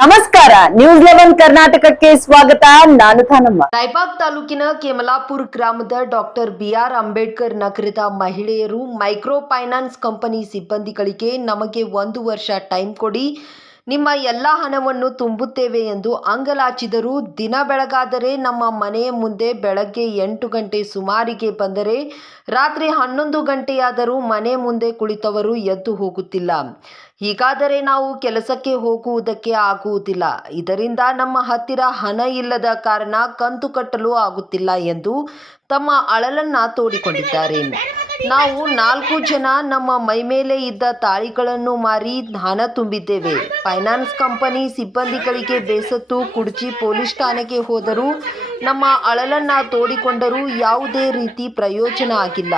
ನಮಸ್ಕಾರ, ನ್ಯೂಸ್ 11 ಕರ್ನಾಟಕಕ್ಕೆ ಸ್ವಾಗತ. ನಾನು ಥಾನಮ್ಮ. ರಾಯಬಾಗ್ ತಾಲೂಕಿನ ಕೇಮಲಾಪುರ ಗ್ರಾಮದ ಡಾಕ್ಟರ್ BR ಅಂಬೇಡ್ಕರ್ ನಗರದ ಮಹಿಳೆಯರು ಮೈಕ್ರೋ ಫೈನಾನ್ಸ್ ಕಂಪನಿ ಸಿಬ್ಬಂದಿಗಳಿಗೆ ನಮಗೆ 1 ವರ್ಷ ಟೈಮ್ ಕೊಡಿ, ನಿಮ್ಮ ಎಲ್ಲ ಹಣವನ್ನು ತುಂಬುತ್ತೇವೆ ಎಂದು ಅಂಗಲಾಚಿದರು. ದಿನ ಬೆಳಗಾದರೆ ನಮ್ಮ ಮನೆಯ ಮುಂದೆ ಬೆಳಗ್ಗೆ 8 ಗಂಟೆ ಸುಮಾರಿಗೆ ಬಂದರೆ ರಾತ್ರಿ 11 ಗಂಟೆಯಾದರೂ ಮನೆ ಮುಂದೆ ಕುಳಿತವರು ಎದ್ದು ಹೋಗುತ್ತಿಲ್ಲ. ಹೀಗಾದರೆ ನಾವು ಕೆಲಸಕ್ಕೆ ಹೋಗುವುದಕ್ಕೆ ಆಗುವುದಿಲ್ಲ. ಇದರಿಂದ ನಮ್ಮ ಹತ್ತಿರ ಹಣ ಇಲ್ಲದ ಕಾರಣ ಕಂತು ಕಟ್ಟಲು ಆಗುತ್ತಿಲ್ಲ ಎಂದು ತಮ್ಮ ಅಳಲನ್ನ ತೋಡಿಕೊಂಡಿದ್ದಾರೆ. ನಾವು 4 ಜನ ನಮ್ಮ ಮೈಮೇಲೆ ಇದ್ದ ತಾಳಿಗಳನ್ನು ಮಾರಿ ಹಣ ತುಂಬಿದ್ದೇವೆ. ಫೈನಾನ್ಸ್ ಕಂಪನಿ ಸಿಬ್ಬಂದಿಗಳಿಗೆ ಬೇಸತ್ತು ಕುಡ್ಚಿ ಪೊಲೀಸ್ ಠಾಣೆಗೆ ಹೋದರೂ ನಮ್ಮ ಅಳಲನ್ನ ತೋಡಿಕೊಂಡರೂ ಯಾವುದೇ ರೀತಿ ಪ್ರಯೋಜನ ಆಗಿಲ್ಲ.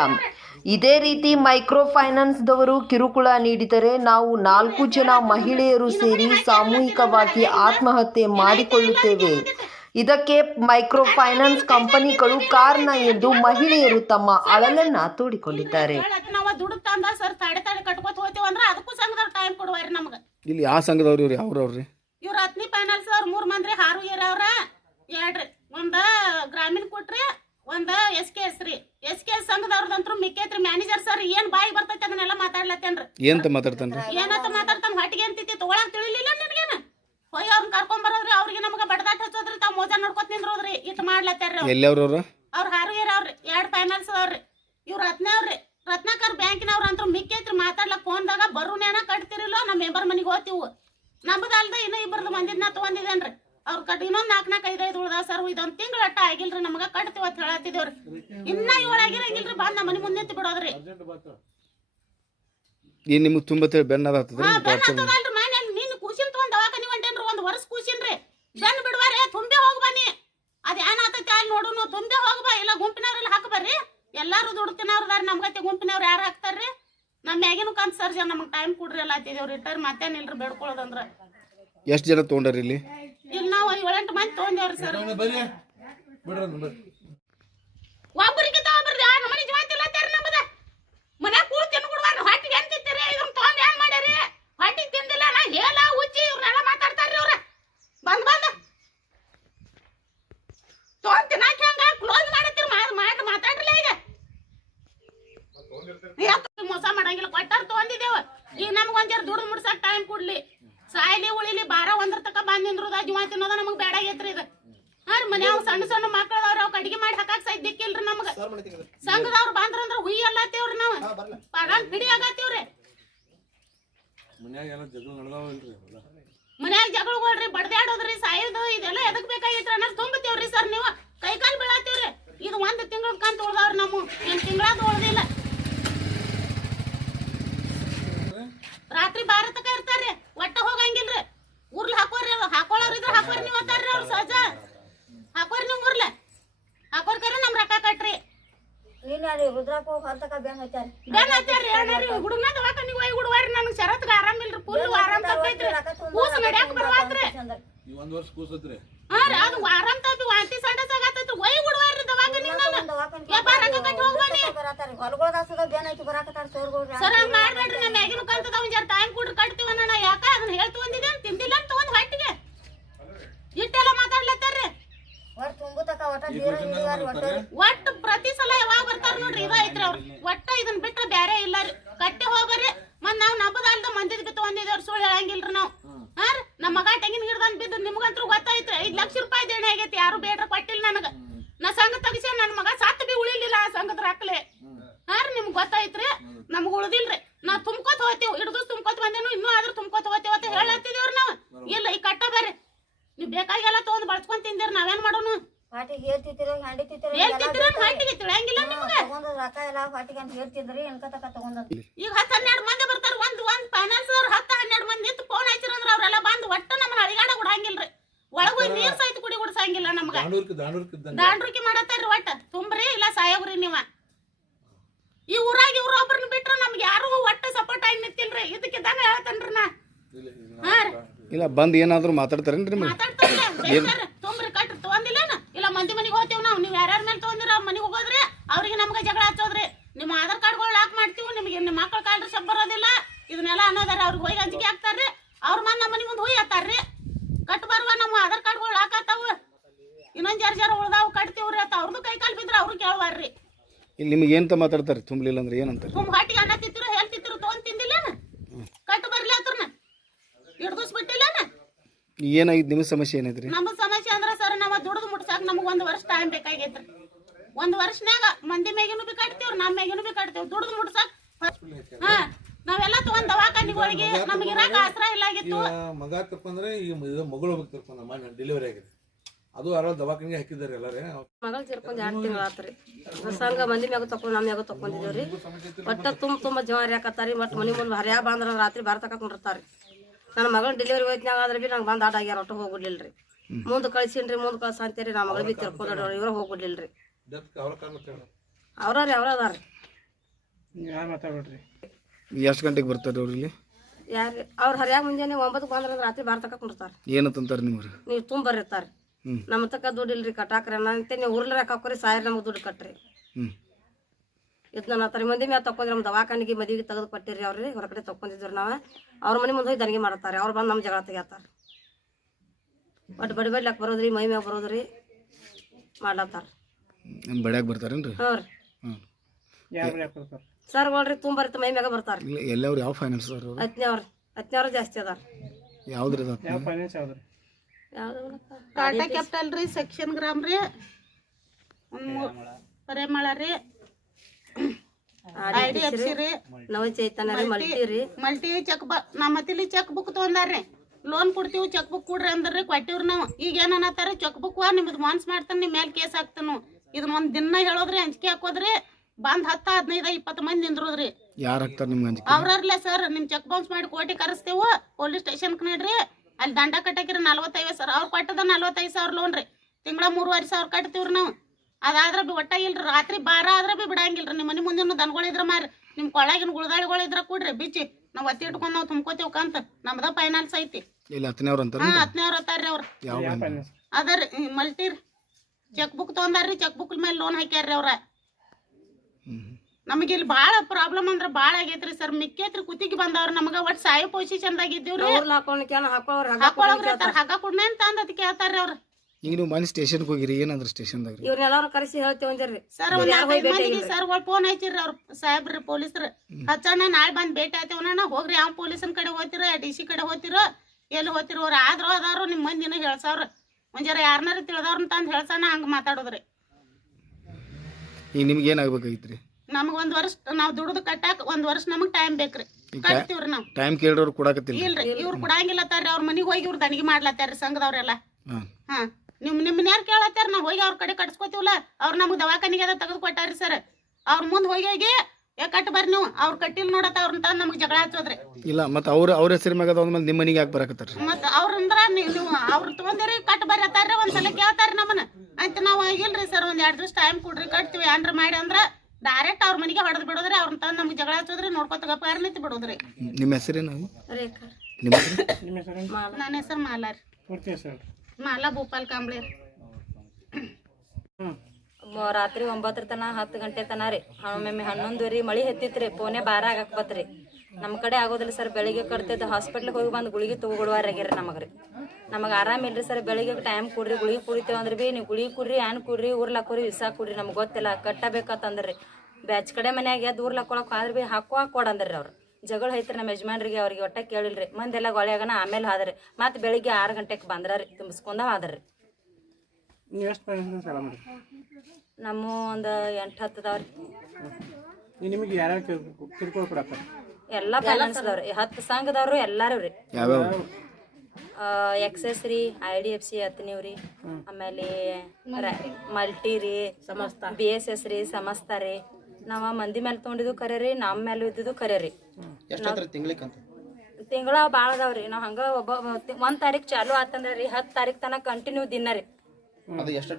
ಇದೇ ರೀತಿ ಮೈಕ್ರೋ ಫೈನಾನ್ಸ್ದವರು ಕಿರುಕುಳ ನೀಡಿದರೆ ನಾವು 4 ಜನ ಮಹಿಳೆಯರು ಸೇರಿ ಸಾಮೂಹಿಕವಾಗಿ ಆತ್ಮಹತ್ಯೆ ಮಾಡಿಕೊಳ್ಳುತ್ತೇವೆ. ಇದಕ್ಕೆ ಮೈಕ್ರೋ ಫೈನಾನ್ಸ್ ಕಂಪನಿಗಳು ಕಾರಣ ಎಂದು ಮಹಿಳೆಯರು ತಮ್ಮ ಅಳಲನ್ನ ತೋಡಿಕೊಂಡಿದ್ದಾರೆ. ಇಲ್ಲಿ ಯಾವ ಸಂಘದವ್ರು ಇವ್ರು ಯಾವ್ರವ್ರಿ? ಇವ್ರ ಹತ್ನಿ ಫೈನಾನ್ಸ್ ಅವ್ರ 3 ಮಂದಿ ಹಾರು ಏರವ್ರ 2 ಒಂದ ಗ್ರಾಮೀಣ ಕೊಟ್ರಿ ಒಂದ SKS ರೀ. SKS ಸಂಘದವ್ರದಂತ್ರು ಮಿಕ್ಕೈತ್ರಿ. ಮ್ಯಾನೇಜರ್ ಸರ್ ಏನ್ ಬಾಯಿ ಬರ್ತೈತಿ ಅದನ್ನೆಲ್ಲ ಮಾತಾಡ್ಲತ್ತೇನ್ರಿ. ಏನಂತ ಮಾತಾಡ್ತಾನ್ರಿ? ಏನಂತ ಮಾತಾಡ್ತಾನ? ಹೊಟ್ಟಿಗೆ ಅಂತಿತಿ ತಗೊಳಕ್ ತಿಳಿಲಿಲ್ಲ ನಿನಗೇನ? ಹೋಗಿ ಅವ್ರನ್ನ ಕರ್ಕೊಂಡ್ ಬರೋದ್ರಿ. ಅವ್ರಿಗೆ ನಮಗ ಬಡದಾಟ ಹಚ್ಚೋದ್ರಿ. ತಾವ್ ಮೋಜ ನೋಡ್ಕೊತ ನಿಂದ್ರೋದ್ರಿ. ಇಟ್ ಮಾಡ್ಲತ್ತಾರ್ರಿ. ಎಲ್ಲಿ ಅವ್ರವ್ರ? ಅವ್ರ ಹಾರು ಏರವ್ರಿ 2 ಫೈನಾನ್ಸ್ ಅವ್ರಿ. ಇವ್ರ ರತ್ನವ್ರಿ ರತ್ನಾಕರ್ ಬ್ಯಾಂಕಿನವ್ರ ಅಂತೂ ಮಿಕ್ಕೈತ್ರಿ. ಮಾತಾಡ್ಲಕ್ ಫೋನ್ದಾಗ ಬರುನೇನ ಕಟ್ತಿರಿಲ್ಲೋ ನಮ್ಮ ಮೆಂಬರ್ ಮನಿಗೆ ಹೋಗ್ತೀವಿ. ನಮ್ಮದಲ್ದ ಇನ್ನ 2 ಮಂದಿನ ತಗೊಂಡಿದ್ದೇನ್ರಿ. ಅವ್ರ ಕಟ್ ಇನ್ನೊಂದ್ 4-5 ಉಳ್ದಾವ ಸರ್. ಇದೊಂದ್ ತಿಂಗಳ ಅಟ್ಟ ಆಗಿಲ್ರಿ. ನಮಗ ಕಟ್ತೀವಿ ಅಂತ ಹೇಳತ್ತಿದೇವ್ರಿ. ಇನ್ನ 7 ಆಗಿರಂಗಿಲ್ರಿ. ಬಂದ್ ನಮ್ಮ ಮನಿ ಮುಂದೆ ಬಿಡೋದ್ರಿ. ಏನ್ ನಿಮ್ಗೆ ತುಂಬಾ ಬೆನ್ನದಾಗ್ತದ್ರಿ? ಬೆನ್ನತ್ತದಲ್ರಿ. ಮನೆ ನೀನ್ ಕೂಸಿನ್ ತಗೊಂಡ್ ದವಾಖಾನಿ ಹೊಂಟೇನ್ರಿ. 1 ವರ್ಷ ಕೂಸಿನ್ರಿ. ಬೆನ್ ಬಿಡುವಾರೆ ತುಂಬೆ ಹೋಗ್ ಬನ್ನಿ. ಅದ್ ಏನಾತೈತಿ ಅಲ್ಲಿ ನೋಡುನು. ತುಂಬೆ ಹೋಗ್ ಬಾ. ಇಲ್ಲ ಗುಂಪಿನವ್ರೆಲ್ಲ ಹಾಕ್ ಬರ್ರಿ. ಎಲ್ಲಾರು ದುಡ್ತಿನವ್ರದಾರ. ನಮ್ಗತ್ತೆ ಗುಂಪಿನವ್ರು ಯಾರು ಹಾಕ್ತಾರ್ರಿ? ನಮ್ಮ ಮ್ಯಾಗಿನ ಕಂತ ಸರ್ ನಮಗ್ ಟೈಮ್ ಕೊಡ್ರಿ ಎಲ್ಲ ಹತ್ತಿದೇವ್ರಿ. ರಿಟೈರ್ ಮತ್ತೇನಿಲ್ರಿ ಬೇಡ್ಕೊಳ್ಳೋದಂದ್ರ. ಎಷ್ಟ್ ಜನ ತಗೊಂಡ್ರಿ ಇಲ್ಲಿ? ಇಲ್ಲಿ ನಾವು 7-8 ಮಂದಿ ತಗೊಂಡೇವ್ರಿ ಸರ್. ಒಬ್ಬರಿಗೆ ತಗೊಬರ್ರಿ. ನಮ್ಮನೆ ಜವಾಬ್ದಾರಿ ಇಲ್ಲತ್ತಾರ. ನಮ್ಮದ ಮನ್ಯಾಗ ಕೂಳು ತಿನ್ನು ಕೊಡ್ಬಾರ್ರಿ. ಹೊಟ್ಟಿಗೆ ಏನ್ ತಿಂತೀರಿ? ಇದನ್ನ ತಗೊಂಡ್ ಏನ್ ಮಾಡ್ಯಾರಿ? ಹೊಟ್ಟಿಗೆ ತಿಂದಿಲ್ಲ ನಾ ಹೇಳ ಉಚ್ಚಿ ಇವ್ರನ್ನೆಲ್ಲ ಮಾತಾಡ್ತಾರ್ರಿ. ಅವ್ರ ಬಂದ್ ತಗೊಂಡ್ ತಿನ್ನಾಕ ಹಂಗ ಕ್ಲೋಸ್ ಮಾಡತ್ತೀರಿ. ಮಾತಾಡ್ರಲ್ಲ ಈಗ ಮೋಸ ಮಾಡಂಗಿಲ್ಲ. ಕೊಟ್ಟಾರ ತಗೊಂಡಿದ್ದೇವ. ಈಗ ನಮ್ಗ ಒಂದ್ ದುಡ್ಡು ಮುಡ್ಸಕ್ ಟೈಮ್ ಕೊಡ್ಲಿ. ಸಾಯ್ಲಿ ಉಳಿಲಿ 12-1 ತಕ ಬಂದ್ ನಿಂದ್ರದ ಜೀವ ತಿನ್ನೋದ ನಮಗ್ ಬೇಡ ಆಗೈತ್ರಿ. ಇದು ಮನ್ಯಾವ ಸಣ್ಣ ಮಕ್ಕಳದವ್ರ ಅವ್ಕ ಅಡಿಗೆ ಮಾಡಿ ಹಾಕಾಕ್ ಸೈ ದಿಕ್ಕಿಲ್ರಿ. ನಮಗ ಸಂಘದವ್ರು ಬಂದ್ರಂದ್ರ ಹುಯಿ ಅಲ್ಲತ್ತೇವ್ರಿ. ನಾವ್ ಪಗಾನ್ ಪಿಡಿ ಆಗತ್ತೇವ್ರಿ. ಮನ್ಯಾಗ ಜಗಳಗಳ್ರಿ ಬಡ್ದಾಡೋದ್ರಿ ಸಾಯೋದು ಇದೆಲ್ಲ ಎದಕ್ ಬೇಕಾಗೈತ್ರಿ ಅನ್ನೋದು ತುಂಬತೇವ್ರಿ ಸರ್. ನೀವು ಕೈ ಕಾಲ್ ಬೀಳತ್ತೇವ್ರಿ. ಇದು 1 ತಿಂಗಳ ಕಂತ ಉಳ್ದವ್ರಿ. ನಮ್ಮ ಏನ್ ತಿಂಗಳಾದ ಉಳ್ದಿಲ್ಲ. ರಾತ್ರಿ 12 ತಕ ಇರ್ತಾರ್ರಿ. ಒಟ್ಟ ಹೋಗಂಗಿಲ್ರಿ. ಉರ್ಲ್ ಹಾಕೋರಿ. ಹಾಕೊಳ್ಳೋರ್ ಇದ್ರ ಹಾಕೋರಿ. ನೀವು ಅಂತಾರ್ರಿ ಅವ್ರು ಸಹಜ ಹಾಕೋರಿ. ನೀವು ಉರ್ಲ ಹಾಕೋರ್ ಕರೆ ನಮ್ ರೊಕ್ಕ ಕಟ್ರಿ. ಬೆನ್ ಹಚ್ಚಾರಿ ಏನಾರಿ ಹುಡುಗನ ದವಾಖಾನಿಗೆ ಹೋಗಿ ಹುಡುವಾರಿ. ನನಗೆ ಶರತ್ಗೆ ಆರಾಮಿಲ್ರಿ. ಫುಲ್ ಆರಾಮ್ ತಪ್ಪೈತ್ರಿ. ಕೂಸ್ ನಡ್ಯಾಕ ಬರವಾತ್ರಿ. ಹಾ ರೀ ಅದು ಆರಾಮ್ ತಪ್ಪಿ ವಾಂತಿ ಸಂಡಸ್ ಆಗತ್ತೈತ್ರಿ. ಹೋಗಿ ಹುಡುವಾರಿ ದವಾಖಾನಿಗೆ. ರೊಕ್ಕ ಕಟ್ಟಿ ಹೋಗ್ಬನ್ನಿ ಸರ್. ಹಂಗ ಮಾಡ್ಬೇಡ್ರಿ. ನಮ್ಮ ಮ್ಯಾಗಿನ ಕಂತದ ಒಂದ್ ಜರ ಟೈಮ್ ಕೊಡ್ರಿ. ಕಟ್ತೀವ ನಾ ಯಾಕ ಅದನ್ನ ಹೇಳ್ತು ಒಂದಿದೆ ತಿಂದಿಲ್ಲ ಅಂತ ತಗೊಂಡ್ ಹೊಟ್ಟಿಗೆ ಇಟ್ಟೆಲ್ಲ ಮಾತಾಡ್ಲತ್ತಾರ್ರಿ. ಒಟ್ಟು ಪ್ರತಿ ಸಲ ಯಾವಾಗ ಬರ್ತಾರ ನೋಡ್ರಿ ಇದ ಐತ್ರಿ. ಅವ್ರು ಒಟ್ಟ ಇದನ್ ಬಿಟ್ರೆ ಬ್ಯಾರೆ ಇಲ್ಲ ರೀ. ಕಟ್ಟಿ ಹೋಗ್ಬರ್ರಿ. ಮತ್ ನಾವ್ ನಬ್ಬದಲ್ದ ಮಂದಿದ್ ಬಿತ್ತು ಒಂದಿದೇವ್ರ ಸುಳ್ಳು ಹೇಳಂಗಿಲ್ರಿ ನಾವು. ಹಾ ರೀ ನಮ್ಮ ಮಗ ತೆಂಗಿನ ಗಿಡದನ್ ಬಿದ್ದು ನಿಮ್ಗಂತೂ ಗೊತ್ತಾಯ್ತ್ರಿ. 5 ಲಕ್ಷ ರೂಪಾಯಿ ದೇಣಿ ಆಗೈತಿ. ಯಾರು ಬೇಡ್ರ ಕೊಟ್ಟಿಲ್ಲ ನನಗ. ನಾ ಸಂಘ ತಗಿಸಿ ನನ್ನ ಮಗ ಸತ್ತು ಬಿ ಉಳಿಲಿಲ್ಲ ಆ ಸಂಘದ ರೊಕ್ಕಲೆ. ಹಾ ರೀ ನಿಮ್ಗೆ ಗೊತ್ತಾಯ್ತ್ರಿ. ನಮ್ಗ್ ಉಳ್ದಿಲ್ರಿ. ನಾ ತುಂಬ್ಕೋತ ಹೋಗ್ತೇವ್. ಹಿಡ್ದು ತುಂಬ್ಕೋತ ಬಂದೇನು ಇನ್ನೂ ಆದ್ರೂ ತುಂಬ್ಕೋತ ಹೋಗ್ತೇವ ಅಂತ ಹೇಳತ್ತಿದೇವ್ರಿ ನಾವು. ಇಲ್ಲ ಈ ಕಟ್ಟ ಬೇರೆ ನೀವ್ ಬೇಕಾಗೆಲ್ಲ ತಗೊಂಡ್ ಬಳಸ್ಕೊಂಡ್ ತಿಂದಿರಿ. ನಾವೇನ್ ಮಾಡೋನು? ಹೊಟ್ಟಿಗೆ ತಿಳಿಯಂಗಿಲ್ಲ ನಿಮ್ಗ. ಈಗ 10-12 ಮಂದಿ ಬರ್ತಾರ. ಒಂದ್ ಫೈನಾನ್ಸ್ ಅವ್ರು 10-12 ಮಂದಿ ನಿಂತು ಫೋನ್ ಹಚ್ಚಿರಂದ್ರ ಅವ್ರೆಲ್ಲ ಬಂದ್ ಒಟ್ಟ ನಮ್ಮನ್ನ ಅಳಿಗಾಡ ಗುಡಂಗಿಲ್ರಿ. ಒಳಗ ನೀರ್ ಸಹಿತ ಕುಡಿ ಗುಡ್ಸಂಗಿಲ್ಲ ನಮ್ಗ. ದಾಂಡ್ರುಕಿ ಮಾಡತ್ತಾರ್ರಿ. ಒಟ್ಟ ತುಂಬ್ರಿ ಇಲ್ಲ ಸಾಯೋಗ್ರಿ ನೀವ. ಈ ಊರಾಗ ಇವ್ರ ಒಬ್ಬರನ್ನ ಬಿಟ್ರ ನಮ್ಗೆ ಯಾರು ಒಟ್ಟ ಸಪೋರ್ಟ್ ಆಗಿ ನಿಂತಿಲ್ರಿ. ಇದಕ್ಕಿದ್ದಂಗ ಹೇಳ್ತೇನ್ರಿ ನಾ. ಹಾ ರೀ ಇಲ್ಲ ಬಂದ್ ಏನಾದ್ರು ಮಾತಾಡ್ತಾರೇನ್ರಿ? ಮಾತಾಡ್ತಾರ್ರಿ. ತುಂಬ್ರಿ ಕಟ್ರಿ ತಗೊಂದಿಲ್ಲೇನ? ಇಲ್ಲ ಮಂದಿ ಮನಿಗೆ ಹೋಗ್ತೇವ್ ನಾವು. ನೀವ್ ಯಾರ್ಯಾರ ಮೇಲೆ ತಗೊಂದಿರ ಅವ್ರ ಮನಿಗೆ ಹೋಗೋದ್ರಿ. ಅವ್ರಿಗೆ ನಮ್ಗ ಜಗಳ ಹಚ್ಚೋದ್ರಿ. ನಿಮ್ಮ ಆಧಾರ್ ಕಾರ್ಡ್ಗಳು ಲಾಕ್ ಮಾಡ್ತೀವಿ. ನಿಮ್ಗೆ ನಿಮ್ಮ ಮಕ್ಕಳ ಕಾಲ್ರಿ ಸಬ್ ಬರೋದಿಲ್ಲ. ಇದನ್ನೆಲ್ಲ ಅನ್ನೋದಾರ. ಅವ್ರಿಗೆ ಹೋಗಿ ಅಂಜಿಕೆ ಹಾಕ್ತಾರ್ರಿ. ಅವ್ರ ಮನ್ ನಮ್ಮ ಮನಿ ಮುಂದೆ ಹೋಗಿ ಹಾಕ್ತಾರ್ರಿ. ಇಲ್ಲಿ ನಿಮಗೆ ಏನಂತ ಮಾತಾಡ್ತಾರೆ ತುಂಬಲಿಲ್ಲ ಅಂದ್ರೆ ಏನಂತಾರೆ? ತುಂಬ ಹಾಟಿಗೆ ಅನ್ನ ತಿತ್ತಿರು ಹೇಳ್ತಿತ್ತಿರು ತೊಗೊಂಡ್ ತಿಂದಿಲ್ಲೇನ ಕಟ್ಟು ಬರ್ಲಿ ಅತ್ರನ ಹಿಡ್ದಸ್ ಬಿಟ್ಟಿಲ್ಲೇನ. ಏನಾಗಿದ್ದು ನಿಮ್ಮ ಸಮಸ್ಯೆ ಏನೈತ್ರಿ? ನಮ್ಮ ಸಮಸ್ಯೆ ಅಂದ್ರೆ ಸರ್ ನಾವ್ ದುಡ್ದು ಮುಟ್ಸಾಕ ನಮಗೆ 1 ವರ್ಷ ಟೈಮ್ ಬೇಕಾಗೈತ್ರಿ. 1 ವರ್ಷನ್ಯಾಗ ಮಂದಿ ಮೇಗಿನೂ ಬಿ ಕಟ್ತೇವ್ರಿ, ನಮ್ಮ ಮೇಗಿನೂ ಬಿ ಕಟ್ತೇವ್. ದುಡ್ದು ಮುಟ್ಸಾಕ ಹಾ ನಾವೆಲ್ಲ ತಗೊಂಡ್ ದವಾಖಾನಿಗಳಿಗೆ ನಮಗೆ ಇರಾಕ ಆಸರ ಇಲ್ಲ ಆಗಿತ್ತು. ಮಗ ತಕೊಂಡ್ರೆ ಈ ಮಗಳು ಹೋಗಿ ತಕೊಂಡ ಮನೆ ಡೆಲಿವರಿ ಆಗಿದೆ. ಅದು ಯಾರೋ ದವಾಖಾನಿಗೆ ಹಾಕಿದ್ದಾರೆ ಎಲ್ಲರೇ. ಮಗಳು ಸೇರ್ಕೊಂಡು 2 ತಿಂಗಳು ಆತ್ರಿ. ಸಂಘ ಮಂದಿ ಮ್ಯಾಗ ತಕೊಂಡು ನಮ್ಮ ಮ್ಯಾಗ ತಕೊಂಡಿದ್ದೀವ್ರಿ. ಒಟ್ಟ ತುಂಬ ಜವಾರಿ ಹಾಕತ್ತಾರಿ. ಮತ್ತು ಮನೆ ಮುಂದೆ ಹರ್ಯಾ ಬಂದ್ರ ರಾತ್ರಿ ಬರ್ತಕೊಂಡಿರ್ತಾರಿ. ನನ್ನ ಮಗಳನ್ನ ಡೆಲಿವರಿ ಹೋಯ್ತಿನಾಗ ಆದ್ರೆ ಬಿ ನಂಗೆ ಬಂದು ಆಟ ಆಗ್ಯಾರ. ಒಟ್ಟು ಹೋಗ್ಬಿಡ್ಲಿಲ್ರಿ. ಮುಂದೆ ಕಳ್ಸೀನ್ರಿ, ಮುಂದೆ ಕಳ್ಸ ಅಂತೇರಿ ನಮ್ಮ ಮಗಳು ಬಿ ತಿರ್ಕೊಂಡ್ರಿ. ಇವ್ರ ಹೋಗ್ಬಿಡ್ಲಿಲ್ರಿ. ಅವ್ರಿ ಅವ್ರ ಅದಾರಿ. ಎಷ್ಟು ಗಂಟೆಗೆ ಬರ್ತಾರೆ ಅವ್ರು ಇಲ್ಲಿ? ಯಾರು ಅವ್ರು ಹರ್ಯಾಗ ಮುಂಜಾನೆ 9ಕ್ಕೆ ಬಂದ್ರ ರಾತ್ರಿ ಬರ್ತಕೊಂಡಿರ್ತಾರ. ಏನಂತಾರೆ ನಿಮ್ಗೆ? ನೀವು ತುಂಬಿರ್ತಾರೆ. ನಮ್ಮ ತಕ್ಕ ದುಡ್ಡು ಇಲ್ರಿ ಕಟ್ಟಾಕ್ರಿ ಅನ್ನಂತೆ. ನೀವು ಉರ್ಲರ ಹಾಕೋರಿ ಸಾಯರ್ ನಮಗೆ ದುಡ್ಡು ಕಟ್ರಿ. ಇದನ್ನ ತರ ಮಂದಿ ಮ್ಯಾಗ ತಕೊಂಡ್ರಿ. ನಮ್ಮ ದವಾಖಾನಿಗೆ ಮದುವೆಗೆ ತೆಗೆದು ಕೊಟ್ಟಿರಿ. ಅವ್ರಿ ಹೊರಗಡೆ ತಕೊಂಡಿದ್ರು ನಾವು. ಅವ್ರ ಮನೆ ಮುಂದೆ ಹೋಗಿ ದನಿಗೆ ಮಾಡ್ತಾರೆ. ಅವ್ರು ಬಂದು ನಮ್ಮ ಜಗಳ ತೆಗಿತಾರ. ಒಟ್ಟು ಬಡಿಲಾಕ್ ಬರೋದ್ರಿ, ಮೈ ಮ್ಯಾಗ ಬರೋದ್ರಿ ಮಾಡ್ಲತ್ತಾರ. ಬಡ್ಯಾಗ ಬರ್ತಾರೇನ್ರಿ? ಹ್ಞೂ ರೀ ಸರ್ ನೋಡ್ರಿ ತುಂಬರಿತ ಮೈ ಮ್ಯಾಗ ಬರ್ತಾರ. ಎಲ್ಲವ್ರು ಯಾವ ಫೈನಾನ್ಸ್ ಅವ್ರು? ಹತ್ತನೇವ್ರು ಜಾಸ್ತಿ ಅದಾರ. ಯಾವ್ದ್ರಿ ಯಾವ್ದು ಟಾಟಾ ಕ್ಯಾಪಿಟಲ್ ರೀ, ಸೆಕ್ಷನ್ ಗ್ರಾಮ್ ರೀ, ಪರಿಮಳ ರೀ, IDFC ರೀ, ನವ ಚೈತನ್ಯ ರೀ, ಮಲ್ಟಿ ರೀ. ಮಲ್ಟಿ ಚೆಕ್ ನಮ್ಮ ಹತ್ತಿಲಿ ಚೆಕ್ ಬುಕ್ ತೊಗೊಂಡಾರ್ರಿ. ಲೋನ್ ಕೊಡ್ತೀವಿ ಚೆಕ್ ಬುಕ್ ಕೊಡ್ರಿ ಅಂದ್ರಿ, ಕೊಟ್ಟಿವ್ರಿ ನಾವು. ಈಗ ಏನನ್ನತ್ತಾರ, ಚೆಕ್ ಬುಕ್ ನಿಮ್ದು ಮಾನ್ಸ್ ಮಾಡ್ತಾನೆ, ನಿಮ್ಮ ಮೇಲೆ ಕೇಸ್ ಹಾಕ್ತಾನು. ಇದನ್ನ ಒಂದ್ ದಿನ ಹೇಳೋದ್ರಿ, ಅಂಜಿಕೆ ಹಾಕೋದ್ರಿ. ಬಂದ್ 10, 15, 20 ಮಂದಿ ನಿಂದ್ರೋದ್ರಿ. ಯಾರು ಹಾಕ್ತಾರ ನಿಮ್ಗೆ? ಅವ್ರರ್ಲೆ ಸರ್ ನಿಮ್ ಚೆಕ್ ಬೌನ್ಸ್ ಮಾಡಿ ಕೋಟಿ ಕರೆಸ್ತೇವ ಪೊಲೀಸ್ ಸ್ಟೇಷನ್ಕ್ ನಡ್ರಿ, ಅಲ್ಲಿ ದಂಡ ಕಟ್ಟಾಕಿರಿ 45,000. ಅವ್ರು ಕೊಟ್ಟದ 45,000 ಲೋನ್ ರೀ. ತಿಂಗಳ 3,500 ಕಟ್ತೀವ್ರಿ ನಾವು. ಅದಾದ್ರ ಬಿ ಒಟ್ಟ ಇಲ್ರಿ. ರಾತ್ರಿ 12 ಆದ್ರ ಬಿ ಬಿಡಂಗಿಲ್ರಿ. ನಿಮ್ಮ ಮನೆ ಮುಂದಿನ ದನಗಳಿದ್ರ ಮಾರಿ, ನಿಮ್ ಕೊಳಗಿನ ಗುಳದಾಳಿಗಳಿದ್ರ ಕೊಡ್ರಿ ಬಿಚ್ಚಿ. ನಾವ್ ಒತ್ತಿ ಇಟ್ಕೊಂಡ್ ನಾವ್ ತುಂಬ್ಕೋತೇವ್ ಕಂತ. ನಮ್ದ ಫೈನಾನ್ಸ್ ಐತಿ. ಹತ್ತನೇವ್ರು ಅಂತಾರ? 10ನೇವ್ರು ಅತ್ತಾರ್ರಿ ಅವ್ರ. ಅದರಿ ಮಲ್ಟಿ ಚೆಕ್ ಬುಕ್ ತಗೊಂಡಾರ್ರಿ. ಚೆಕ್ ಬುಕ್ ಮೇಲೆ ಲೋನ್ ಹಾಕ್ಯಾರ್ರಿ ಅವ್ರ. ನಮಗೆ ಇಲ್ಲಿ ಬಾಳ ಪ್ರಾಬ್ಲಮ್ ಅಂದ್ರ ಬಾಳ ಆಗೈತ್ರಿ ಸರ್. ಮಿಕ್ಕೇತ್ರಿ ಕುತ್ತಿಗೆ ಬಂದವ್ರ ನಮಗ ಒಟ್ ಸಾಯೋ ಪೊಸಿಷನ್ದಾಗ ಇದ್ದೀವ್ರಿ. ಹಗ್ಗ ಕುಡ್ನೆ ಅಂತ ಅಂದ್ ಕೇಳ್ತಾರ್ರಿ ಅವ್ರ. ಈಗ ನೀವು ಮನೆ ಸ್ಟೇಷನ್ಗೆ ಹೋಗಿರಿ, ಏನಂದ್ರೆ ಸ್ಟೇಷನ್ದಾಗ? ಇವ್ರನ್ನೆಲ್ಲರೂ ಕರೆಸಿ ಹೇಳ್ತೇವಂದ್ರಿ ಸರ್. ಒಂದ್ 4-5 ಮಂದಿಗೆ ಸರ್ ಫೋನ್ ಹಚ್ಚಿರ್ರಿ ಅವ್ರ ಸಾಹೇಬ್ರಿ ಪೊಲೀಸ್ರು. ಹಚ್ಚಣ್ಣ ನಾಳೆ ಬಂದ್ ಭೇಟಿ ಆಯ್ತೇವಣ್ಣ, ಹೋಗ್ರಿ ಯಾವ ಪೊಲೀಸನ್ ಕಡೆ ಹೋಗ್ತಿರೋ, DC ಕಡೆ ಹೋಗ್ತಿರೋ, ಎಲ್ಲಿ ಹೋಗ್ತಿರೋ. ಅವ್ರ ಆದ್ರೂ ಅದಾರು ನಿಮ್ ಮಂದಿನ ಹೇಳ್ಸಾವ್ರ. ಒಂಜಾರ ಯಾರನ್ನಾರ ತಿಳಿದವ್ರನ್ನ ತಂದ್ ಹೇಳ್ಸಣ ಹಂಗ ಮಾತಾಡೋದ್ರಿ. ಈಗ ನಿಮ್ಗೆ ಏನಾಗ್ಬೇಕಾಗಿತ್ರಿ? ನಮಗ್ 1 ವರ್ಷ ನಾವ್ ದುಡ್ದು ಕಟ್ಟಾಕ 1 ವರ್ಷ ನಮಗ್ ಟೈಮ್ ಬೇಕ್ರಿ. ಕಟ್ತೀವ್ರಿ ನಾವ್. ಟೈಮ್ ಕೇಳಿದವ್ರು ಕೊಡಾಕತ್ತಿಲ್ಲ? ಇಲ್ರಿ, ಇವ್ರು ಕೊಡಂಗಿಲ್ಲತ್ತಾರ್ರಿ. ಅವ್ರ ಮನಿಗ್ ಹೋಗಿ ಇವ್ರು ದನಿಗೆ ಮಾಡ್ಲತ್ತಾರ್ರಿ ಸಂಘದವ್ರೆಲ್ಲ. ಹಾ ನಿಮ್ಮನ್ನ ಯಾರು ಕೇಳತ್ತಾರ? ನಾವ್ ಹೋಗಿ ಅವ್ರ ಕಡೆ ಕಟ್ಸ್ಕೊತೀವಲ್ಲ. ಅವ್ರ ನಮಗ್ ದವಾಖಾನಿಗೆ ಅದ ತೆಗೆದು ಕೊಟ್ಟಾರಿ ಸರ್. ಅವ್ರ ಮುಂದ್ ಹೋಗಿ ಕಟ್ ಬರ್ರಿ ನೀವು, ಅವ್ರ ಕಟ್ಟಿಲ್ ನೋಡತ್ತ ಅವ್ರನ್ನ ತಂದ್ ನಮಗ್ ಜಗಳ ಹಚ್ಚೋದ್ರಿ. ಇಲ್ಲ ಮತ್ತೆ ಅವ್ರ ಹೆಸರು ಮ್ಯಾಗ ಅದಾವ, ನಿಮ್ಮ ಮನೆಗೆ ಯಾಕೆ ಬರಾಕತ್ತಾರ? ಮತ್ತ ಅವ್ರಂದ್ರ ನೀವು ಅವ್ರ ತಗೊಂಡಿರಿ ಕಟ್ ಬರ್ರಿ ಅತ್ತಾರ್ರಿ. ಒಂದ್ಸಲ ಕೇಳ್ತಾರ್ರಿ ನಮ್ಮನ್ನ. ಅಂತ ನಾವ್ ಇಲ್ರಿ ಸರ್, ಒಂದ್ 2 ದಿವಸ ಟೈಮ್ ಕೊಡ್ರಿ, ಕಟ್ತೀವಿ ಏನ್ರ ಮಾಡಿ ಅಂದ್ರ ಡೈರೆಕ್ಟ್ ಅವ್ರ ಮನೆಗೆ ಹೊಡೆದ್ ಬಿಡೋದ್ರಿ. ಅವ್ರನ್ನ ತಂದ್ ನಮ್ಗೆ ಜಗಳ ಹಚ್ಚೋದ್ರಿ. ನೋಡ್ಕೊತ ಗಪ್ಪಾರ ನಿಂತು ಬಿಡೋದ್ರಿ. ನಿಮ್ಮ ಹೆಸರೇನು? ನನ್ನ ಹೆಸರು ಮಾಲಾ ರೀ. ಮಾಲಾ ಭೂಪಾಲ್ ಕಾಂಬ್ಳೆ. ರಾತ್ರಿ 9 ತನ 10 ಗಂಟೆ ತನ ರೀ. ಒಮ್ಮೊಮ್ಮೆ 11 ರೀ. ಮಳಿ ಹತ್ತಿತ್ರಿ, ಪೋನೆ 12 ಆಗಕ್ ಬತ್ರಿ. ನಮ್ಮ ಕಡೆ ಆಗೋದಿಲ್ಲ ಸರ್. ಬೆಳಿಗ್ಗೆ ಕಟ್ತೈತೆ ಹಾಸ್ಪಿಟ್ಲಿಗೆ ಹೋಗಿ ಬಂದು ಗುಳಿಗೆ ತಗೊಳ್ವಾರಾಗ್ಯಾರ ನಮಗೆ. ನಮಗೆ ಆರಾಮಿಲ್ರಿ ಸರ್. ಬೆಳಿಗ್ಗೆ ಟೈಮ್ ಕೊಡ್ರಿ, ಗುಳಿಗೆ ಕುಡಿತೇವೆ ಅಂದ್ರೆ ಭೀ ನೀವು ಗುಳಿಗೆ ಕುಡ್ರಿ, ಏನ್ ಕುಡ್ರಿ, ಊರ್ಲಾಕೋರಿ, ವಿಸ ಕುಡ್ರಿ, ನಮ್ಗೆ ಗೊತ್ತಿಲ್ಲ, ಕಟ್ಟಬೇಕಂತಂದ್ರಿ. ಬ್ಯಾಚ್ ಕಡೆ ಮನ್ಯಾಗ ಎದ್ದು ಊರ್ಲಾಕೊಳಕ್ ಆದ್ರೆ ಭೀ ಕೊಡಂದ್ರಿ ಅವ್ರು. ಜಗಳ ಐತ್ರಿ ನಮ್ಮ ಯಜಮಾನ್ರಿಗೆ. ಅವ್ರಿಗೆ ಒಟ್ಟ ಕೇಳಿಲ್ರಿ. ಮಂದೆಲ್ಲ ಗೊಳೆಯಾಗನ ಆಮೇಲೆ ಹಾದ್ರಿ. ಮತ್ತೆ ಬೆಳಿಗ್ಗೆ 6 ಗಂಟೆಗೆ ಬಂದ್ರಿ, ತುಂಬಿಸ್ಕೊಂಡ ಹಾದ್ರಿ. ನಮ್ಮ ಒಂದು 8-10 ಅದಾವ್ರಿ. ಎಲ್ಲ ಫೈನಾನ್ಸ್ ಅದಾವ್ರಿ. 10 ಸಂಘದವ್ರು ಎಲ್ಲಾರು ರೀ. ಎಕ್ಸೆಸ್ ರೀ, IDFC ಹತ್ತನೇವ್ರಿ, ಆಮೇಲೆ ಮಲ್ಟಿ ರೀ, BSS ರೀ, ಸಮಸ್ತ ರೀ. ನಾವ ಮಂದಿ ಮೇಲೆ ತೊಗೊಂಡಿದ್ದು ಕರೆ ರೀ, ನಮ್ಮ ಮೇಲೆ ಇದ್ದಿದ್ದು ಕರೆ ರೀ. ತಿಂಗಳ ಭಾಳ ಅದಾವ್ರಿ. ನಾವ್ ಹಂಗ 1 ತಾರೀಕು ಚಾಲು ಆತಂದ್ರ ರೀ 10 ತಾರೀಕು ತನಕ ಕಂಟಿನ್ಯೂ ದಿನ ರೀ. 3,000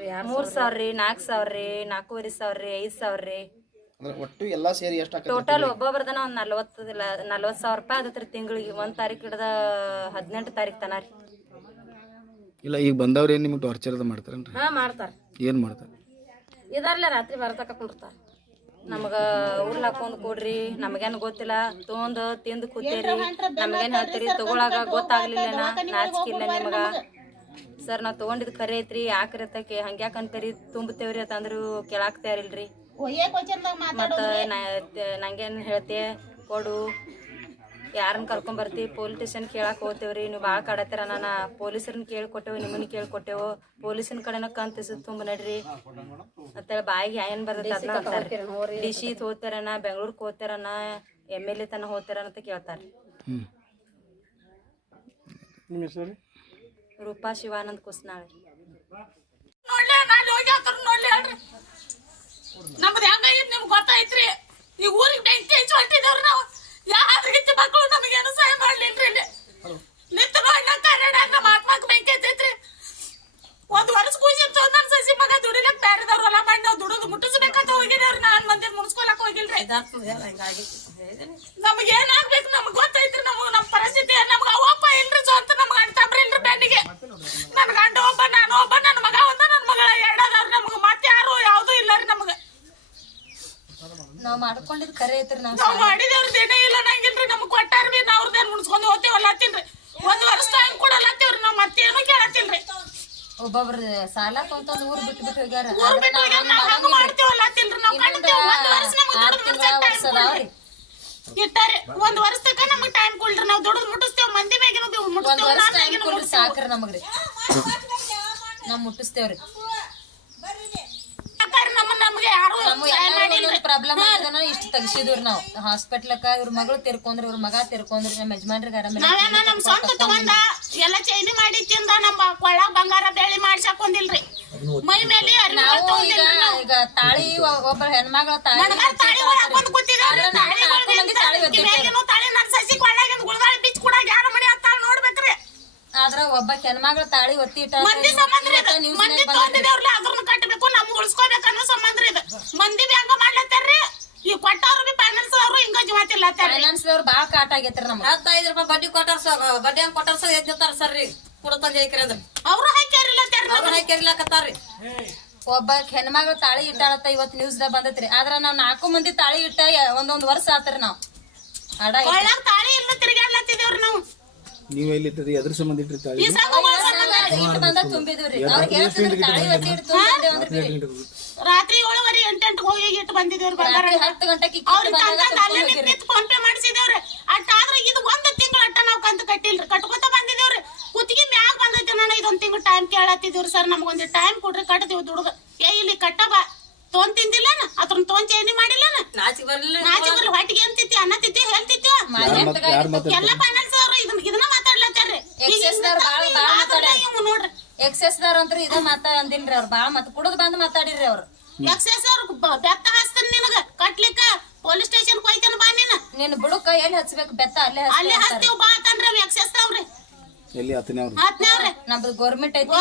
ರೀ, 4,000 ರೀ, 4,500 ರೀ, 5,000 ರೀ. ಒಟ್ಟು ಎಲ್ಲಾ ಸೇರಿ ಎಷ್ಟು ಟೋಟಲ್ ಒಬ್ಬೊಬ್ಬರದನ ಒಂದು 40,000 ರೂಪಾಯಿ ಆದತ್ರಿ ತಿಂಗಳಿಗೆ. 1 ತಾರೀಕು ಹಿಡ್ದ 18 ತಾರೀಕು ತನ ರೀ. ಇಲ್ಲ ಈಗ ಬಂದವ್ರು ಏನು ನಿಮ್ಗೆ ಟಾರ್ಚರ್ ಅದ ಮಾಡ್ತಾರೇನ್ರಿ? ಹಾ ಮಾಡ್ತಾರ. ಏನು ಮಾಡ್ತಾರೆ? ಇದಾರ್ಲೆ ರಾತ್ರಿ ಬರ್ತಕ ಕುಂಡಿರ್ತಾರ. ನಮಗ ಉರ್ಲಾಕೊಂಡ್ ಕೊಡ್ರಿ, ನಮಗೇನು ಗೊತ್ತಿಲ್ಲ, ತೊಂದು ತಿಂದು ಕೂತೇರಿ, ನಮಗೇನು ಹೇಳ್ತೀರಿ, ತಗೊಳಾಗ ಗೊತ್ತಾಗ್ಲಿಲ್ಲ, ನಾಚಿಕಿಲ್ಲ ನಿಮಗ, ಸರ್ ನಾವು ತೊಗೊಂಡಿದ್ದು ಖರೆ ಐತ್ರಿ ಯಾಕ್ರಿ ಅಂತ ಹಂಗ್ಯಾಕೆ ಅನ್ಕರಿ ತುಂಬುತ್ತೇವ್ರಿ ಅಂತಂದ್ರು ಕೇಳಾಕ್ ತಯಾರಿಲ್ರಿ. ಮತ್ತು ನಂಗೇನು ಹೇಳ್ತೆ ಕೊಡು ಯಾರನ್ನ ಕರ್ಕೊಂಬರ್ತಿ ಪೊಲೀಸ್ ಸ್ಟೇಷನ್ ಕೇಳಕ್ಕೆ ಹೋಗ್ತೇವ್ರಿ ನೀವು ಭಾಳ ಕಾಡತ್ತೀರ ನಾನು ಪೊಲೀಸರನ್ನ ಕೇಳ್ಕೊಟ್ಟೆವು ನಿಮ್ಮನ್ನ ಕೇಳ್ಕೊಟ್ಟೆವು ಪೊಲೀಸನ ಕಡೆನ ಕಂತಿಸ್ ತುಂಬ ನಡ್ರಿ ಅಂತೇಳಿ ಬಾಯಿಗೆ ಏನು ಬರ್ತೈತೆ ಅದನ್ನ ಅಂತಾರೆ. ಡಿಸಿ ಹೋಗ್ತಾರನ ಬೆಂಗ್ಳೂರ್ಗೆ ಹೋಗ್ತಾರನ MLA ತನ ಹೋಗ್ತಾರ ಅಂತ ಕೇಳ್ತಾರೆ. ರೂಪಾ ಶಿವಾನಂದ್ ಕುಸ್ನಾಳ್. ನಮ್ದು ಹೆಂಗಾಗಿತ್ತು ನಿಮ್ಗೆ ಗೊತ್ತಾಯ್ತ್ರಿ. ಈ ಊರಿಗೆ ಬೆಂಕಿ ಹಚ್ಚಿ ಹೊಂಟಿದವ್ರು ನಾವು ಯಾರು ರೀತಿ ಮಕ್ಕಳು ನಮಗೇನು ಸಹಾಯ ಮಾಡ್ಲಿಲ್ರಿ. ಇಲ್ಲಿ ನಿಂತು ಅಣ್ಣ ಕನ್ನಡ ನಮ್ಮ ಆತ್ಮಕ್ಕೆ ಬೆಂಕಿ ಹತ್ತೈತ್ರಿ. ಒಂದು ವರ್ಷ ಕೂಸಿತ್ತು ನನ್ನ ಸಸಿ ಮಗ ದುಡಿಲಕ್ ಬೇರೆದವ್ರು ಹೊಲ ಮಾಡಿ ನಾವು ದುಡಿದು ಮುಟ್ಟಿಸ್ಬೇಕಂತ ಹೋಗಿದೇವ್ರಿ. ನಾನು ಮಂದಿ ಮುನ್ಸ್ಕೊಳಕ್ ಹೋಗಿಲ್ರಿ. ನಮ್ಗೆ ಏನಾಗ್ಬೇಕು ನಮ್ಗೆ ಗೊತ್ತೈತ್ರಿ. ನಮ್ಮ ಪರಿಸ್ಥಿತಿ ನಮ್ಗೆ ಅವಪ್ಪ ಇಲ್ರಿ ಸ್ವಂತ ನಮ್ಗೆ ಅಣ್ತಂಬ್ರಿ ಇಲ್ರಿ ಬೆನ್ನಿಗೆ. ನನ್ನ ಗಂಡ ಒಬ್ಬ ನಾನು ಒಬ್ಬ ನನ್ನ ಮಗ ಒಂದ ನನ್ನ ಮಗಳ ಎರಡದವ್ರು. ನಮ್ಗೆ ಮತ್ತೆ ಯಾರು ಯಾವ್ದು ಇಲ್ಲ ರೀ. ನಮ್ಗೆ ನಾವು ಮಾಡ್ಕೊಂಡಿದ್ದು ಖರೆ ಐತ್ರಿ. ನಾವು ಮಾಡಿದವ್ರದ್ದು ಏನೇ ಇಲ್ಲ ನಂಗಿಲ್ರಿ. ನಮ್ಗೆ ಕೊಟ್ಟಾರ ಬಿ ನಾವು ಅವ್ರದ್ದೇನು ಮುನ್ಸ್ಕೊಂಡು ಹೋಗ್ತೇವಲ್ಲ ಹತ್ತಿಲ್ರಿ. ಒಂದು ವರ್ಷ ಟೈಮ್ ಕೊಡಲ್ಲ ಹತ್ತಿವ್ರಿ. ನಾವು ಮತ್ತೇನು ಕೇಳತ್ತಿಲ್ರಿ. ಒಬ್ಬೊಬ್ರು ಸಾಲ ಕೊಂತಂದು ಊರ್ ಬಿಟ್ಟು ಹೋಗ್ಯಾರ. ಊರ್ ಬಿಟ್ಟು ಹೋಗ್ಯಾರ. ನಾವು ಹಂಗ ಮಾಡ್ತೇವಲ್ಲ ಹತ್ತಿಲ್ರಿ. ನಾವು ಕಟ್ತೇವೆ. ಒಂದು ವರ್ಷ ನಮ್ಗೆ ಇಟ್ಟಾರೆ. ಒಂದು ವರ್ಷ ತನಕ ನಮ್ಗೆ ಟೈಮ್ ಕೊಡ್ರಿ. ನಾವು ದುಡಿದು ಮುಟ್ಟಿಸ್ತೇವೆ. ಮಂದಿ ಮೇಗಿನ ಮುಟ್ಟಿಸ್ತೇವೆ. ಸಾಕ್ರಿ ನಮಗ್ರಿ ನಾವ್ ಮುಟ್ಟಿಸ್ತೇವ್ರಿ. ನಮ್ಗೆ ಯಾರು ಪ್ರಾಬ್ಲಮ್ ಆಗಿದ ಇಷ್ಟು ತೆಗ್ಸಿದ್ರಿ ನಾವು ಹಾಸ್ಪಿಟ್ಲಕ್ಕ. ಇವ್ರ ಮಗಳು ತಿರ್ಕೊಂಡ್ರಿ ಇವ್ರ ಮಗ ತಿರ್ಕೊಂಡ್ರಿ ನಮ್ಮ ಯಜಮಾನ್ರಿಗೆ ನಾವೇನ ನಮ್ ಸ್ವಂತ ತಗೊಂಡ ಎಲ್ಲ ಚೈನಿ ಮಾಡಿ ತಿಂದ ನಮ್ಮ ಕೊಳ್ಳಾಗ ಬಂಗಾರ ಬೆಳ್ಳಿ ಮಾಡ್ಸಾಕೊಂಡಿಲ್ರಿ. ಮೈ ಮೇಲೆ ನಾವು ಈಗ ತಾಳಿ ಒಬ್ಬ ಹೆಣ್ಮಗಳ ತಾಳಿ ಸಸಿ ಕೊಳ್ಳಾಗಿಂದ ಗುಳಗಾಳಿ ಬಿಚ್ಚ ಕೂಡ ಯಾರ ಮನೆ ಅಂತ ನೋಡ್ಬೇಕ್ರಿ. ಆದ್ರ ಒಬ್ಬ ಹೆಣ್ಮಗಳ ತಾಳಿ ಒತ್ತಿ ಮಂದಿ ಸಂಬಂಧ ಅದ್ರನ್ನ ಕಟ್ಟಬೇಕು ನಮ್ಗೆ ಉಳಿಸ್ಕೋಬೇಕು ಅನ್ನೋ ಸಂಬಂಧ ಇದೆ. ಮಂದಿ ಬ್ಯಾಂಕ ಮಾಡ್ಲತ್ತಾರ್ರಿ. ಈ ಕೊಟ್ಟವ್ರು ಬಿ ಫೈನಾನ್ಸ್ ಅವ್ರು ಹಿಂಗ ಜೀವತಿಲ್ಲ. ಫೈನಾನ್ಸ್ ಅವ್ರು ಬಾಳ ಕಾಟ ಆಗೈತ್ರಿ. ನಮ್ಗೆ 15 ರೂಪಾಯಿ ಬಡ್ಡಿ ಕೊಟ್ಟಾರ. ಬಡ್ಡಿ ಹಂಗ ಕೊಟ್ಟಾರ ಸರ್ ಎದ್ದಿರ್ತಾರ ಸರ್ರಿ ಕೊಡತಂದ ಹಾಕಿರಿ ಅಂದ್ರೆ ಅವ್ರು ಹಾಕ್ಯಾರಿಲ್ಲ. ಅವ್ರು ಹಾಕಿರ್ಲಾಕತ್ತಾರ್ರಿ. ಒಬ್ಬ ಹೆಣ್ಮಗಳ ತಾಳಿ ಇಟ್ಟಾಳತ್ತ ಇವತ್ತು ನ್ಯೂಸ್ ದಾಗ ಬಂದೈತ್ರಿ. ಆದ್ರ ನಾವ್ 4 ಮಂದಿ ತಾಳಿ ಇಟ್ಟ ಒಂದೊಂದ್ ವರ್ಷ ಆತ್ರಿ. ನಾವ್ ತಾಳಿ ಇಲ್ಲ ತಿರ್ಗಾಡ್ಲತ್ತಿದೇವ್ರಿ. ನಾವು ನೀವು ಎಲ್ಲಿದ್ರಿ ಎದ್ರ ಸಂಬಂಧ ಇಟ್ರಿ ತಾಳಿ ಇಟ್ಟು ಬಂದ ತುಂಬಿದ್ರಿ. ಅವ್ರಿಗೆ ಹೇಳ್ತಿದ್ರಿ ತಾಳಿ ಒತ್ತಿ ಇಟ್ಟು ತುಂಬಿದ್ರಿ ಅಂದ್ರೆ ರಾತ್ರಿ 7:30 8 ಹೋಗಿ ಇಟ್ಟು ಬಂದಿದ್ದೇವ್ರಿ. 10 ಗಂಟೆಗೆ ಫೋನ್ ಪೇ ಮಾಡಿಸಿದೇವ್ರಿ. ಅಟ್ಟಾದ್ರೆ ಇದು 1 ತಿಂಗಳ ಅಟ್ಟ ನಾವು ಕಂತು ಕಟ್ಟಿಲ್ರಿ. ಕಟ್ಕೊತ ಬಂದಿದ್ದೇವ್ರಿ. ಕುತ್ತಿಗೆ ಮ್ಯಾಗ ಬಂದೈತಿ. ನಾನು ಇದೊಂದ್ ತಿಂಗಳು ಟೈಮ್ ಕೇಳತ್ತಿದ್ದೀವ್ರಿ. ಸರ್ ನಮ್ಗೊಂದು ಟೈಮ್ ಕೊಡ್ರಿ ಕಟ್ತೀವಿ ದುಡ್ದು. ಇಲ್ಲಿ ಕಟ್ಟಬ ತೊಗೊಂಡ್ ತಿಂದಿಲ್ಲ ಅದ್ರ ತೊಗೊಂಡ್ ಚೇಂಜ್ ಮಾಡಿಲ್ಲ. ನಾಚಿಗೆ ಬರ್ಲಿ ಹೊಟ್ಟಿಗೆ ಅಂತಿತ್ತಿ ಅನ್ನ ತಿತ್ತಿ ಹೇಳ್ತಿತ್ತಿ ಎಲ್ಲ ಫೈನಾನ್ಸ್ ಅವ್ರು ಇದನ್ನ ಮಾತಾಡ್ಲತ್ತಾರ್ರಿ. ನೋಡ್ರಿ ಎಕ್ಸೆಸ್ ದವ್ರ ಅಂತ್ರು ಇದ ಮಾತಾ ಅಂದಿಲ್ರಿ. ಅವ್ರು ಬಾಳ ಮತ್ ಕುಡದ್ ಬಂದ್ ಮಾತಾಡಿರಿ. ಅವ್ರು ಎಕ್ಸೆಸ್ ಅವ್ರು ಬೆತ್ತ ಹಾಸ್ತಾನ ನಿನಗ ಕಟ್ಲಿಕ್ಕ ಪೊಲೀಸ್ ಸ್ಟೇಷನ್ ಹೋಯ್ತಾನ ಬಾ ನೀನ್ ಬುಡಕ ಎಲ್ಲಿ ಹಚ್ಬೇಕು ಬೆತ್ತ ಅಲ್ಲೇ ಹಚ್ತೀವಿ ಬಾ ಅಂತಂದ್ರಿ. ಎಕ್ಸೆಸ್ ಅವ್ರಿ ಎಲ್ಲಿ ಹತ್ತನೇವ್ರಿ ನಮ್ದು ಗೌರ್ಮೆಂಟ್ ಐತಿ.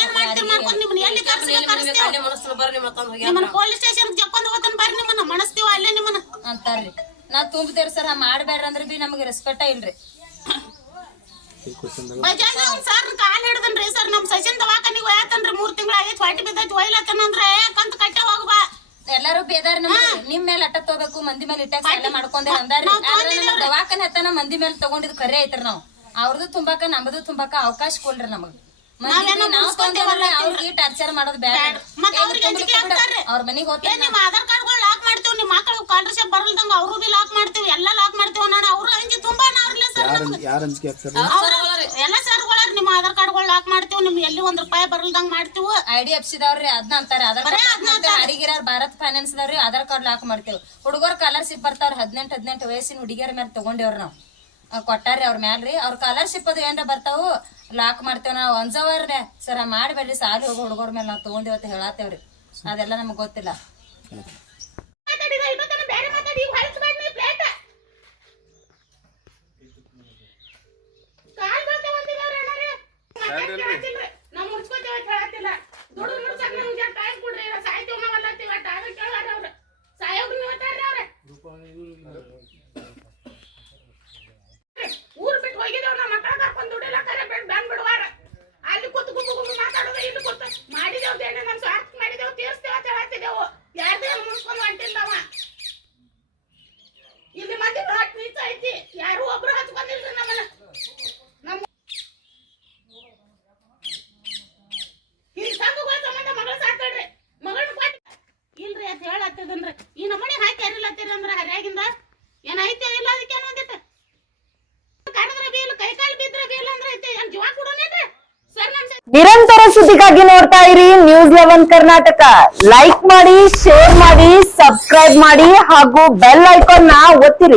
ಏನ್ ಮಾಡ್ತೀರಿ ಮಾಡ್ಕೊಂಡು ನಿಮ್ಮನ್ನ ಎಲ್ಲಿ ನಿಮ್ಮನ್ನ ಪೊಲೀಸ್ ಸ್ಟೇಷನ್ ಜಕ್ಕೊಂಡ್ ಹೋಗ್ತಾನ ಬರ್ರಿ. ನಿಮ್ಮನ್ನ ಮನಸ್ತೀವ ಅಲ್ಲೇ ನಿಮ್ಮನ್ನ ಅಂತಾರ್ರಿ. ನಾವ್ ತುಂಬ್ತೇವ್ರಿ ಸರ್. ಮಾಡ್ಬೇಡ್ರಿ ಅಂದ್ರೆ ಬಿ ನಮ್ಗೆ ರೆಸ್ಪೆಕ್ಟ ಇಲ್ರಿ. Sir call ಹಿಡ್ದನ್ರಿ. ಸರ್ ನಮ್ ಸಚಿನ್ ದವಾಖಾನಿಗೆ ಹೋಯತನ್ರಿ. 3 ತಿಂಗಳ ಆಗೈತಿ. ಹೊಟ್ಟಿ ಬಿದ್ದೈತಿ ಒಯ್ಲತ್ತನಂದ್ರೆ ಕಂತ ಕಟ್ಟೆ ಹೋಗ್ಬಾ. ಎಲ್ಲಾರು ಬೇದಾರ ನಿಮ್ ಮೇಲೆ ಅಟ್ಟ ತಗೋಬೇಕು ಮಂದಿ ಮೇಲೆ ಇಟ್ಟಾಗ ಎಲ್ಲ ಮಾಡ್ಕೊಂಡೆ ಅಂದಾರಿ. ದವಾಖಾನೆ ಹತ್ತನ ಮಂದಿ ಮೇಲೆ ತಗೊಂಡಿದ್ ಖರೆ ಐತ್ರಿ. ನಾವ್ ಅವ್ರದ್ದು ತುಂಬಾಕ ನಮ್ದು ತುಂಬಾಕ ಅವಕಾಶ ಕೊಡ್ರಿ ನಮಗ್. ನಾವ್ ತೊಂದೇವಲ್ಲ ಅವ್ರಿಗೆ ಟಾರ್ಚರ್ ಮಾಡೋದು ಬೇಡ. ಅವ್ರ ಮನಿಗ್ ಹೋಗ್ತೇವೆ. ನಿಮ್ಮ ಆಧಾರ್ ಕಾರ್ಡ್ಗಳು ಲಾಕ್ ಮಾಡ್ತೀವಿ. ನಿಮ್ಮ ಮಕ್ಕಳು ಸ್ಕಾಲರ್ಶಿಪ್ ಬರಲ್ದಂಗ ಅವ್ರು ಬಿ ಲಾಕ್ ಮಾಡ್ತೀವಿ. ಎಲ್ಲ ಲಾಕ್ ಮಾಡ್ತೀವಿ. ನಾನು ಅವ್ರು ಅಂಜಿ ತುಂಬಾ ನಾವ್ರಲ್ಲ ಸರ್. ಎಲ್ಲ ಸರ್ಗಳಾರ ನಿಮ್ಮ ಆಧಾರ್ ಕಾರ್ಡ್ಗಳು ಲಾಕ್ ಮಾಡ್ತೀವಿ. ನಿಮ್ ಎಲ್ಲಿ ₹1 ಬರಲ್ದಂಗ ಮಾಡ್ತೀವಿ. IDFC ದವ್ರಿ ಅದನ್ನ ಅಂತಾರೆ. ಆಧಾರ್ ಕಾರ್ಡ್ ಅಡಿಗಿರ ಭಾರತ್ ಫೈನಾನ್ಸ್ ದವ್ರಿ ಆಧಾರ್ ಕಾರ್ಡ್ ಲಾಕ್ ಮಾಡ್ತೇವ್. ಹುಡುಗರ್ ಸ್ಕಾಲರ್ಶಿಪ್ ಬರ್ತಾವ್ರಿ. 18 ವಯಸ್ಸಿನ ಹುಡುಗಿಯರ ಮೇಲೆ ತಗೊಂಡೇವ್ರ ನಾವ್. ಕೊಟ್ಟಾರಿ ಅವ್ರ ಮ್ಯಾಲ್ರಿ. ಅವ್ರ ಸ್ಕಾಲರ್ಶಿಪ್ ಅದು ಏನ್ರ ಬರ್ತಾವು ಲಾಕ್ ಮಾಡ್ತೇವ್. ನಾವ್ ಅಂಜವರ್ರೆ ಸರ್ ಮಾಡ್ಬೇಡ್ರಿ. ಸಾಲಿ ಹೋಗೋ ಹುಡುಗರ ಮೇಲೆ ನಾವ್ ತಗೊಂಡೇವತ್ತ ಹೇಳತ್ತೇವ್ರಿ. ಅದೆಲ್ಲ ನಮಗ್ ಗೊತ್ತಿಲ್ಲ. ಊರ್ ಬಿಟ್ಟು ಹೋಗಿದ್ದೇವ್. ನಮ್ಮ ಮಕ್ಕಳ ಕರ್ಕೊಂಡ್ ದುಡಿಲ್ಲ ಕರೆ ಬಂದ್ ಬಿಡುವಾರ. ಅಲ್ಲಿ ಕೂತು ಮಾತಾಡೋದು ಇಲ್ಲಿ ಕೂತು ಮಾಡಿದೇವ್. ದೇಣ ನಮ್ ಸ್ವಾರ್ಥ ಮಾಡಿದೇವ್ ತೀರ್ಸ್ತೇವ ಅಂತ ಹೇಳ್ತಿದ್ದೇವು. ಯಾರ್ದೇ ಮುನ್ಸ್ಕೊಂಡ್ ಹೊಂಟಿಲ್ಲವ. ಅಂದ್ರೆ ಈ ನಮ್ಮನೆ ಹಾಕಿ ಹರಿಲತ್ತೀರಿ ಅಂದ್ರೆ ಹರಿಯಾಗಿಂದ ಏನೈತೆ ಇಲ್ಲ ಅದಕ್ಕೆ ಒಂದಿಟ್ಟು ಕರೆದ್ರೆ ಬೀಲ್ ಕೈ ಕಾಲು ಬಿದ್ರೆ ಬೀಲ್ ಅಂದ್ರೆ ಐತೆ ಏನ್ ಜೀವ ಕೊಡೋನೇನ್ರಿ ಸರ್ ನಮ್ ನಿರಂತರ ಸುದ್ದಿಗಾಗಿ ನೋಡ್ತಾ ಇರಿ News11 ಕರ್ನಾಟಕ. ಲೈಕ್ ಮಾಡಿ, ಶೇರ್ ಮಾಡಿ, ಸಬ್ಸ್ಕ್ರೈಬ್ ಮಾಡಿ ಹಾಗೂ ಬೆಲ್ ಐಕಾನ್ ನ ಒತ್ತಿರಿ.